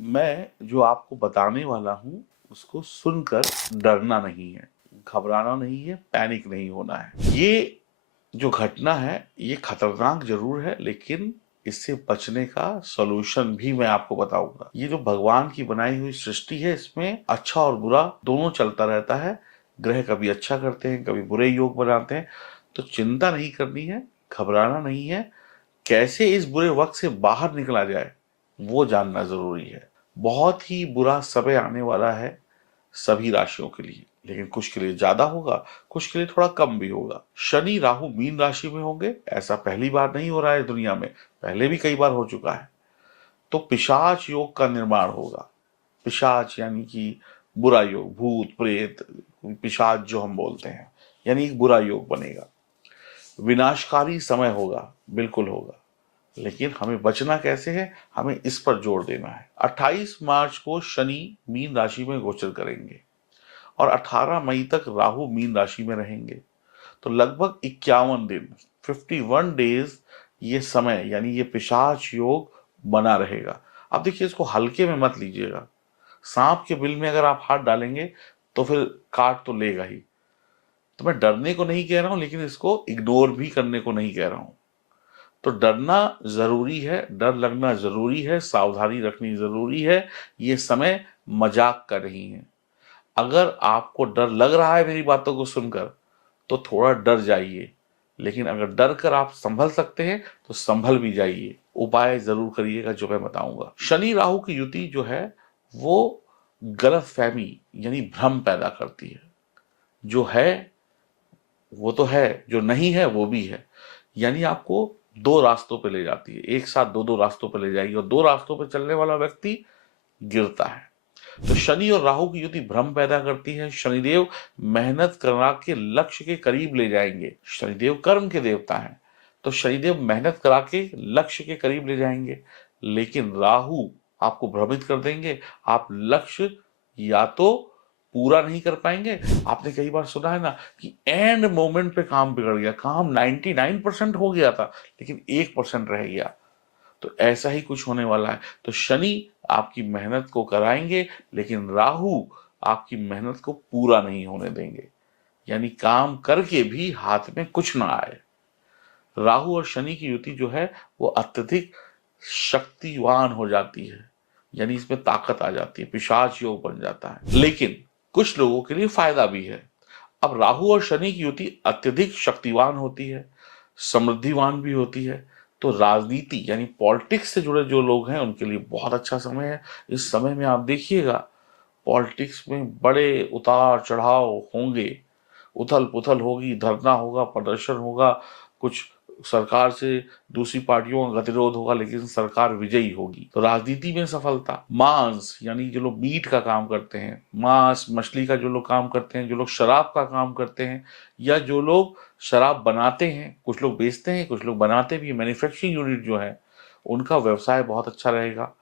मैं जो आपको बताने वाला हूँ, उसको सुनकर डरना नहीं है, घबराना नहीं है, पैनिक नहीं होना है। ये जो घटना है, ये खतरनाक ज़रूर है, लेकिन इससे बचने का सॉल्यूशन भी मैं आपको बताऊँगा। ये जो भगवान की बनाई हुई सृष्टि है, इसमें अच्छा और बुरा दोनों चलता रहता है। ग्रह कभी अच्छा करते हैं, कभी बुरे योग बनाते हैं, तो चिंता नहीं करनी है, घबराना नहीं है। कैसे इस बुरे वक़्त से बाहर निकला जाए, वो जानना ज़रूरी है। बहुत ही बुरा समय आने वाला है सभी राशियों के लिए, लेकिन कुछ के लिए ज़्यादा होगा, कुछ के लिए थोड़ा कम भी होगा। शनि, राहु मीन राशि में होंगे, ऐसा पहली बार नहीं हो रहा है दुनिया में, पहले भी कई बार हो चुका है। तो पिशाच योग का निर्माण होगा। पिशाच यानी कि बुरा योग, भूत, प्रेत, पिशाच जो हम बोलते हैं, यानी एक बुरा योग बनेगा। विनाशकारी समय होगा, बिल्कुल होगा। लेकिन हमें बचना कैसे है, हमें इस पर जोर देना है। 28 मार्च को शनि मीन राशि में गोचर करेंगे और 18 मई तक राहु मीन राशि में रहेंगे। तो लगभग 51 दिन, 51 डेज ये समय यानी ये पिशाच योग बना रहेगा। अब देखिए, इसको हल्के में मत लीजिएगा। सांप के बिल में अगर आप हाथ डालेंगे तो फिर काट तो लेगा ही। तो मैं डरने को नहीं कह रहा हूं, लेकिन इसको इग्नोर भी करने को नहीं कह रहा हूं। तो डरना ज़रूरी है, डर लगना ज़रूरी है, सावधानी रखनी ज़रूरी है। ये समय मज़ाक का नहीं है। अगर आपको डर लग रहा है मेरी बातों को सुनकर, तो थोड़ा डर जाइए। लेकिन अगर डर कर आप सँभल सकते हैं, तो सँभल भी जाइए। उपाय ज़रूर करिएगा जो मैं बताऊँगा। शनि राहु की युति जो है, वो गलतफ़हमी यानी भ्रम पैदा करती है। जो है वो तो है, जो नहीं है वो भी है। यानी आपको 2 रास्तों पे ले जाती है, एक साथ 2-2 रास्तों पे ले जाएगी और 2 रास्तों पे चलने वाला व्यक्ति गिरता है। तो शनि और राहु की युति भ्रम पैदा करती है। शनिदेव मेहनत करा के लक्ष्य के करीब ले जाएंगे। शनिदेव कर्म के देवता हैं, तो शनिदेव मेहनत करा के लक्ष्य के करीब ले जाएंगे। लेकिन राहु आपको भ्रमित कर देंगे। आप लक्ष्य या तो पूरा नहीं कर पाएंगे। आपने कई बार सुना है ना कि एंड मोमेंट पे काम बिगड़ गया, काम 99% हो गया था, लेकिन 1% रह गया। तो ऐसा ही कुछ होने वाला है। तो शनि आपकी मेहनत को कराएंगे, लेकिन राहु आपकी मेहनत को पूरा नहीं होने देंगे। यानी काम करके भी हाथ में कुछ ना आए। राहु और शनि की युति जो है, वो अत्यधिक शक्तिवान हो जाती है। यानी इसमें ताकत आ जाती है, पिशाच योग बन जाता है। लेकिन कुछ लोगों के लिए फायदा भी है। अब राहु और शनि की युति अत्यधिक शक्तिवान होती है, समृद्धिवान भी होती है। तो राजनीति यानी पॉलिटिक्स से जुड़े जो लोग हैं, उनके लिए बहुत अच्छा समय है। इस समय में आप देखिएगा, पॉलिटिक्स में बड़े उतार चढ़ाव होंगे, उथल पुथल होगी, धरना होगा, प्रदर्शन होगा, कुछ सरकार से दूसरी पार्टियों का गतिरोध होगा, लेकिन सरकार विजयी होगी। तो राजनीति में सफलता। मांस यानी जो लोग मीट का काम करते हैं, मांस मछली का जो लोग काम करते हैं, जो लोग शराब का काम करते हैं, या जो लोग शराब बनाते हैं, कुछ लोग बेचते हैं, कुछ लोग बनाते भी, मैन्युफैक्चरिंग यूनिट जो है, उनका व्यवसाय बहुत अच्छा रहेगा।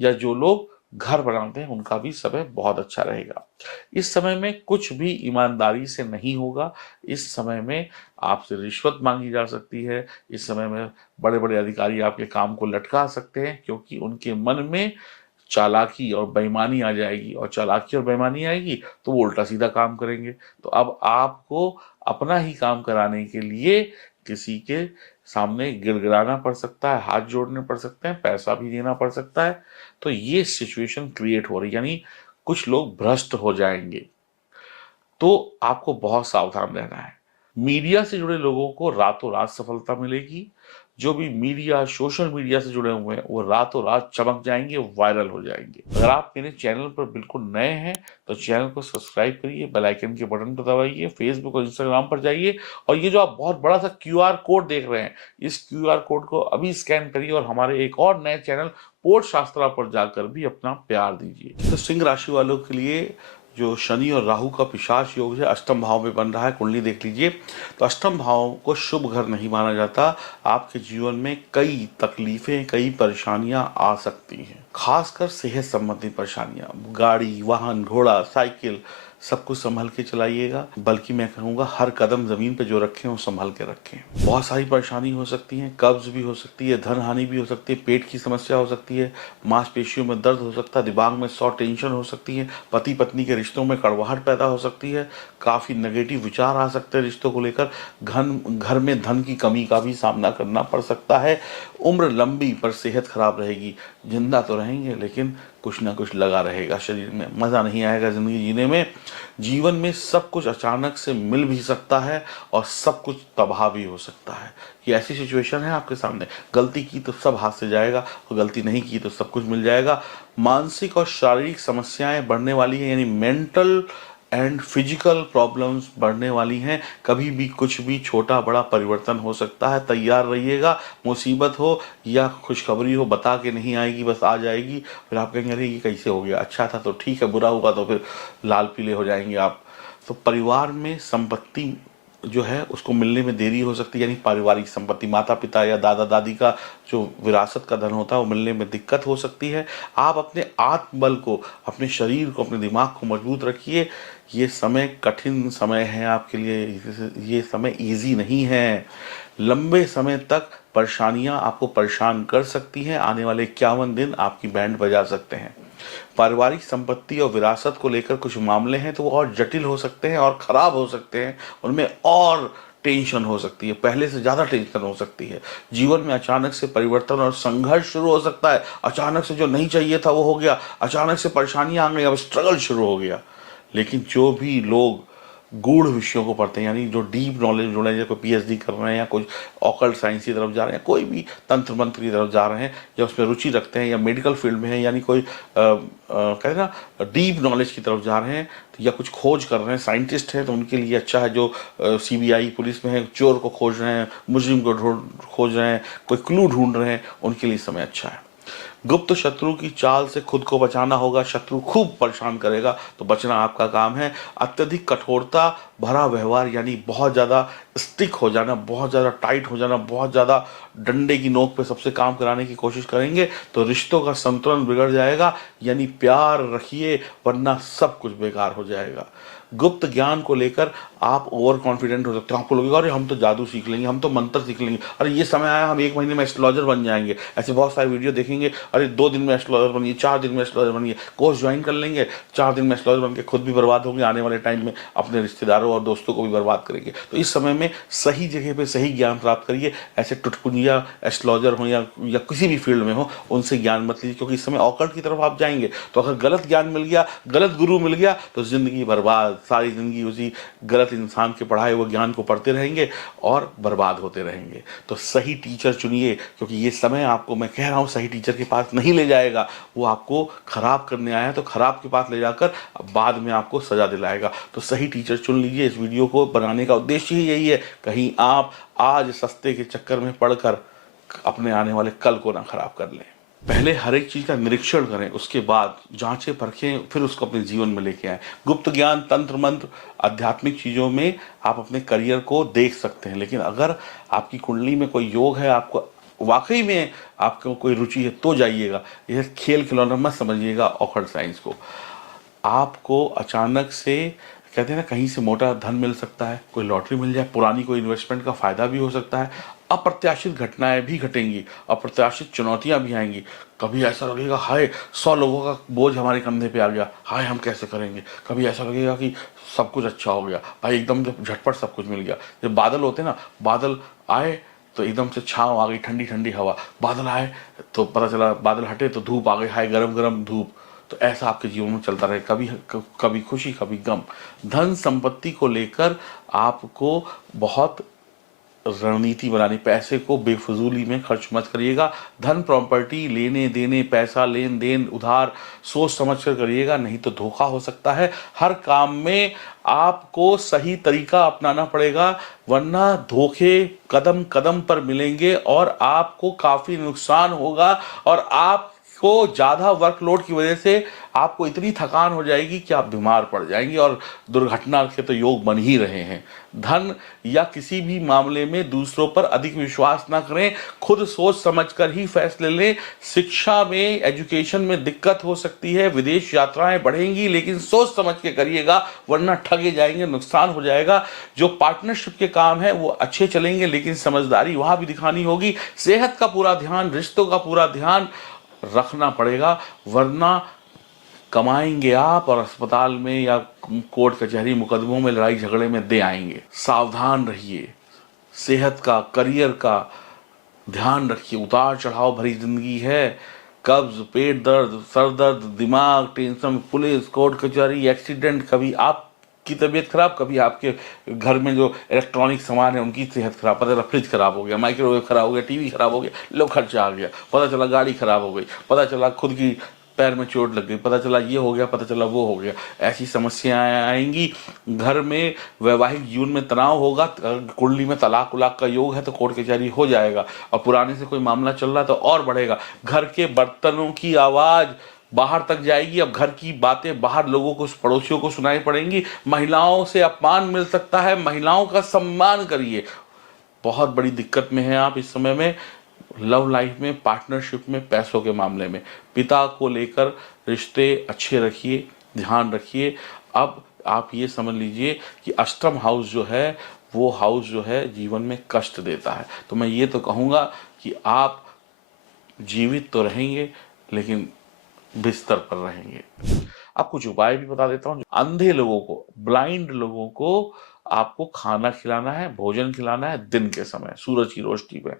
या जो लोग घर बनाते हैं, उनका भी समय बहुत अच्छा रहेगा। इस समय में कुछ भी ईमानदारी से नहीं होगा। इस समय में आपसे रिश्वत मांगी जा सकती है। इस समय में बड़े-बड़े अधिकारी आपके काम को लटका सकते हैं, क्योंकि उनके मन में चालाकी और बेईमानी आ जाएगी, और चालाकी और बेईमानी आएगी तो वो उल्टा-सीधा काम करेंगे। तो अब आपको अपना ही काम कराने के लिए किसी के सामने गिड़गिड़ाना पड़ सकता है, हाथ जोड़ने पड़ सकते हैं, पैसा भी देना पड़ सकता है। तो ये सिचुएशन क्रिएट हो रही है, यानी कुछ लोग भ्रष्ट हो जाएँगे। तो आपको बहुत सावधान रहना है। मीडिया से जुड़े लोगों को रातों-रात सफलता मिलेगी। जो भी मीडिया, सोशल मीडिया से जुड़े हुए हैं, वो रातों-रात चमक जाएँगे, वायरल हो जाएँगे। अगर आप मेरे चैनल पर बिल्कुल नए हैं, तो चैनल को सब्सक्राइब करिए, बेल आइकन के बटन को दबाइए, फेसबुक और इंस्टाग्राम पर जाइए, और ये जो आप बहुत बड़ा-सा क्यूआर कोड देख रहे हैं, इस क्यूआर कोड को अभी स्कैन करिए और हमारे एक और नए चैनल पोर्ट शास्त्रा पर जाकर भी अपना प्यार दीजिए। तो सिंह राशि वालों के लिए जो शनि और राहु का पिशाच योग है, अष्टम भाव में बन रहा है। कुंडली देख लीजिए, तो अष्टम भाव को शुभ घर नहीं माना जाता। आपके जीवन में कई तकलीफें, कई परेशानियां आ सकती हैं, खासकर सेहत संबंधी परेशानियां। गाड़ी, वाहन, घोड़ा, साइकिल, सब कुछ संभल के चलाइएगा, बल्कि मैं कहूँगा हर कदम ज़मीन पे जो रखें वो संभल के रखें। बहुत सारी परेशानी हो सकती है, कब्ज़ भी हो सकती है, धन हानि भी हो सकती है, पेट की समस्या हो सकती है, मांसपेशियों में दर्द हो सकता है, दिमाग में टेंशन हो सकती है, पति पत्नी के रिश्तों में कड़वाहट पैदा हो सकती है, काफ़ी नेगेटिव विचार आ सकते हैं रिश्तों को लेकर, घर में धन की कमी का भी सामना करना पड़ सकता है। उम्र लंबी पर सेहत खराब रहेगी। जिंदा तो रहेंगे लेकिन कुछ ना कुछ लगा रहेगा शरीर में, मज़ा नहीं आएगा ज़िंदगी जीने में। जीवन में सब कुछ अचानक से मिल भी सकता है और सब कुछ तबाह भी हो सकता है। ये ऐसी सिचुएशन है आपके सामने, गलती की तो सब हाथ से जाएगा और गलती नहीं की तो सब कुछ मिल जाएगा। मानसिक और शारीरिक समस्याएं बढ़ने वाली हैं, यानी मेंटल एंड फिजिकल प्रॉब्लम्स बढ़ने वाली हैं। कभी भी कुछ भी छोटा बड़ा परिवर्तन हो सकता है, तैयार रहिएगा। मुसीबत हो या खुशखबरी हो, बता के नहीं आएगी, बस आ जाएगी। फिर आप कहेंगे अरे ये कैसे हो गया, अच्छा था तो ठीक है, बुरा हुआ तो फिर लाल पीले हो जाएंगे आप। तो परिवार में संपत्ति जो है उसको मिलने में देरी हो सकती है, यानी पारिवारिक संपत्ति, माता पिता या दादा दादी का जो विरासत का धन होता है वो मिलने में दिक्कत हो सकती है। आप अपने आत्मबल को, अपने शरीर को, अपने दिमाग को मजबूत रखिए। ये समय कठिन समय है आपके लिए, ये समय इजी नहीं है। लंबे समय तक परेशानियां आपको परेशान कर सकती हैं। आने वाले 51 दिन आपकी बैंड बजा सकते हैं। पारिवारिक संपत्ति और विरासत को लेकर कुछ मामले हैं तो वो और जटिल हो सकते हैं और खराब हो सकते हैं, उनमें और टेंशन हो सकती है, पहले से ज़्यादा टेंशन हो सकती है। जीवन में अचानक से परिवर्तन और संघर्ष शुरू हो सकता है। अचानक से जो नहीं चाहिए था वो हो गया, अचानक से परेशानियां आ गई, अब स्ट्रगल शुरू हो गया। लेकिन जो भी लोग गूढ़ विषयों को पढ़ते हैं, यानी जो डीप नॉलेज जुड़े हैं, कोई पीएचडी कर रहे हैं या कुछ ऑकल्ट साइंस की तरफ जा रहे हैं, कोई भी तंत्र मंत्र की तरफ जा रहे हैं या उसमें रुचि रखते हैं, या मेडिकल फील्ड में है, यानी कोई कहते हैं ना डीप नॉलेज की तरफ जा रहे हैं, तो या कुछ खोज कर रहे हैं, साइंटिस्ट हैं, तो उनके लिए अच्छा है। जो सीबीआई पुलिस में है, चोर को खोज रहे हैं, मुजरिम को खोज रहे हैं, कोई क्लू ढूंढ रहे हैं, उनके लिए समय अच्छा है। गुप्त शत्रु की चाल से खुद को बचाना होगा। शत्रु खूब परेशान करेगा तो बचना आपका काम है। अत्यधिक कठोरता भरा व्यवहार, यानी बहुत ज़्यादा स्टिक हो जाना, बहुत ज़्यादा टाइट हो जाना, बहुत ज़्यादा डंडे की नोक पे सबसे काम कराने की कोशिश करेंगे तो रिश्तों का संतुलन बिगड़ जाएगा। यानी प्यार रखिए वरना सब कुछ बेकार हो जाएगा। गुप्त ज्ञान को लेकर आप ओवर कॉन्फिडेंट हो सकते हो। आपको लगेगा अरे हम तो जादू सीख लेंगे, हम तो मंत्र सीख लेंगे, अरे ये समय आया हम 1 महीने में एस्ट्रोलॉजर बन जाएंगे। ऐसे बहुत सारे वीडियो देखेंगे, अरे 2 दिन में एस्ट्रोलॉजर बनिए, 4 दिन में एस्ट्रोलॉजर बनिए, कोर्स ज्वाइन कर लेंगे, 4 दिन में एस्ट्रोलॉजर बन के खुद भी बर्बाद होंगे, आने वाले टाइम में अपने रिश्तेदारों और दोस्तों को भी बर्बाद करेंगे। तो इस समय में सही जगह पे सही ज्ञान प्राप्त करिए। ऐसे टुटपुंजिया एस्ट्रोलॉजर हो या किसी भी फील्ड में हो, उनसे ज्ञान मत लीजिए, क्योंकि इस समय ऑकल्ट की तरफ आप जाएंगे तो अगर गलत ज्ञान मिल गया, गलत गुरु मिल गया तो जिंदगी बर्बाद। सारी जिंदगी उसी गलत इंसान के पढ़ाए हुए ज्ञान को पढ़ते रहेंगे और बर्बाद होते रहेंगे। तो सही टीचर चुनिए, क्योंकि ये समय आपको, मैं कह रहा हूँ, सही टीचर के पास नहीं ले जाएगा। वो आपको खराब करने आया तो खराब के पास ले जाकर बाद में आपको सजा दिलाएगा। तो सही टीचर चुन लीजिए। इस वीडियो को बनाने का उद्देश्य ही यही है, कहीं आप आज सस्ते के चक्कर में पड़कर अपने आने वाले कल को ना खराब कर लें। पहले हर एक चीज का निरीक्षण करें, उसके बाद जांचें परखें, फिर उसको अपने जीवन में लेके आए। गुप्त ज्ञान, तंत्र मंत्र, आध्यात्मिक चीजों में आप अपने करियर को देख सकते हैं, लेकिन अगर आपकी कुंडली में कोई योग है, आपको वाकई में आपको कोई रुचि है तो जाइएगा। यह खेल खिलौना मत समझिएगा ऑकल्ट साइंस को। आपको अचानक से कहते हैं ना, कहीं से मोटा धन मिल सकता है, कोई लॉटरी मिल जाए, पुरानी कोई इन्वेस्टमेंट का फायदा भी हो सकता है। अप्रत्याशित घटनाएं भी घटेंगी, अप्रत्याशित चुनौतियां भी आएंगी। कभी ऐसा लगेगा हाय 100 लोगों का बोझ हमारे कंधे पे आ गया, हाय हम कैसे करेंगे। कभी ऐसा लगेगा कि सब कुछ अच्छा हो गया, भाई एकदम जब झटपट सब कुछ मिल गया। जब बादल होते ना, बादल आए तो एकदम से छांव आ गई, ठंडी ठंडी हवा। बादल आए तो पता चला, बादल हटे तो धूप आ गई, हाय गरम गरम धूप। तो ऐसा आपके जीवन में चलता रहे, कभी खुशी कभी गम। धन संपत्ति को लेकर आपको बहुत रणनीति बनानी। पैसे को बेफजूली में खर्च मत करिएगा। धन प्रॉपर्टी लेने देने, पैसा लेन देन उधार सोच समझ कर करिएगा, नहीं तो धोखा हो सकता है। हर काम में आपको सही तरीका अपनाना पड़ेगा, वरना धोखे कदम कदम पर मिलेंगे और आपको काफी नुकसान होगा और आपको आपको ज़्यादा वर्कलोड की वजह से आपको इतनी थकान हो जाएगी कि आप बीमार पड़ जाएंगे और दुर्घटना के तो योग बन ही रहे हैं। धन या किसी भी मामले में दूसरों पर अधिक विश्वास ना करें, खुद सोच समझकर ही फैसले लें। शिक्षा में, एजुकेशन में दिक्कत हो सकती है, विदेश यात्राएं बढ़ेंगी, लेकिन सोच समझ के करिएगा वरना ठगे जाएंगे, नुकसान हो जाएगा। जो पार्टनरशिप के काम है वो अच्छे चलेंगे, लेकिन समझदारी वहां भी दिखानी होगी। सेहत का पूरा ध्यान, रिश्तों का पूरा ध्यान रखना पड़ेगा, वरना कमाएंगे आप और अस्पताल में या कोर्ट कचहरी मुकदमों में, लड़ाई झगड़े में दे आएंगे। सावधान रहिए, सेहत का, करियर का ध्यान रखिए। उतार चढ़ाव भरी जिंदगी है। कब्ज, पेट दर्द, सर दर्द, दिमाग टेंशन, पुलिस, कोर्ट कचहरी, एक्सीडेंट, कभी आपकी तबीयत खराब, कभी आपके घर में जो इलेक्ट्रॉनिक सामान है उनकी सेहत खराब, पता चला फ्रिज खराब हो गया, माइक्रोवेव खराब हो गया, टीवी खराब हो गया, लो खर्चा आ गया, पता चला गाड़ी खराब हो गई, पता चला खुद की पैर में चोट लग गई, पता चला ये हो गया, पता चला वो हो गया। ऐसी समस्याएं आएंगी। घर में वैवाहिक जीवन में तनाव होगा। कुंडली में तलाक उलाक का योग है तो कोर्ट कचहरी हो जाएगा, और पुराने से कोई मामला चल रहा है तो और बढ़ेगा। घर के बर्तनों की आवाज बाहर तक जाएगी। अब घर की बातें बाहर लोगों को, पड़ोसियों को सुनाई पड़ेंगी। महिलाओं से अपमान मिल सकता है, महिलाओं का सम्मान करिए। बहुत बड़ी दिक्कत में है आप इस समय में, लव लाइफ में, पार्टनरशिप में, पैसों के मामले में। पिता को लेकर रिश्ते अच्छे रखिए, ध्यान रखिए। अब आप ये समझ लीजिए कि अष्टम हाउस जो है वो हाउस जो है जीवन में कष्ट देता है। तो मैं ये तो कहूँगा कि आप जीवित तो रहेंगे लेकिन बिस्तर पर रहेंगे। अब कुछ उपाय भी बता देता हूँ। अंधे लोगों को, ब्लाइंड लोगों को आपको खाना खिलाना है, भोजन खिलाना है दिन के समय, सूरज की रोशनी में।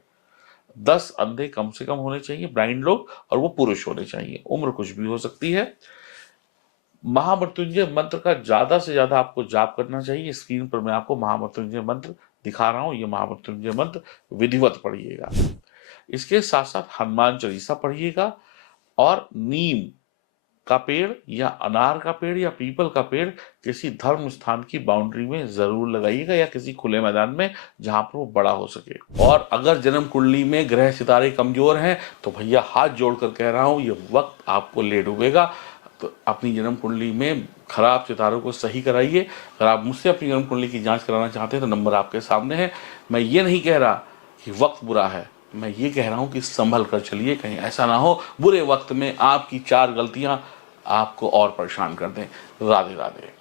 10 अंधे कम से कम होने चाहिए, ब्लाइंड लोग, और वो पुरुष होने चाहिए। उम्र कुछ भी हो सकती है। महामृत्युंजय मंत्र का ज्यादा से ज्यादा आपको जाप करना चाहिए। स्क्रीन पर मैं आपको महामृत्युंजय मंत्र दिखा रहा हूं, ये महामृत्युंजय मंत्र विधिवत पढ़िएगा। इसके साथ साथ हनुमान चालीसा पढ़िएगा, और नीम का पेड़ या अनार का पेड़ या पीपल का पेड़ किसी धर्म स्थान की बाउंड्री में जरूर लगाइएगा, या किसी खुले मैदान में जहां पर वो बड़ा हो सके। और अगर जन्म कुंडली में ग्रह सितारे कमजोर हैं तो भैया हाथ जोड़कर कह रहा हूं, ये वक्त आपको ले डूबेगा। तो अपनी जन्म कुंडली में खराब सितारों को सही कराइए। अगर आप मुझसे अपनी जन्म कुंडली की जांच कराना चाहते हैं तो नंबर आपके सामने है। मैं ये नहीं कह रहा कि वक्त बुरा है, मैं ये कह रहा हूं कि संभल कर चलिए, कहीं ऐसा ना हो बुरे वक्त में आपकी 4 गलतियां आपको और परेशान कर दें। राधे राधे।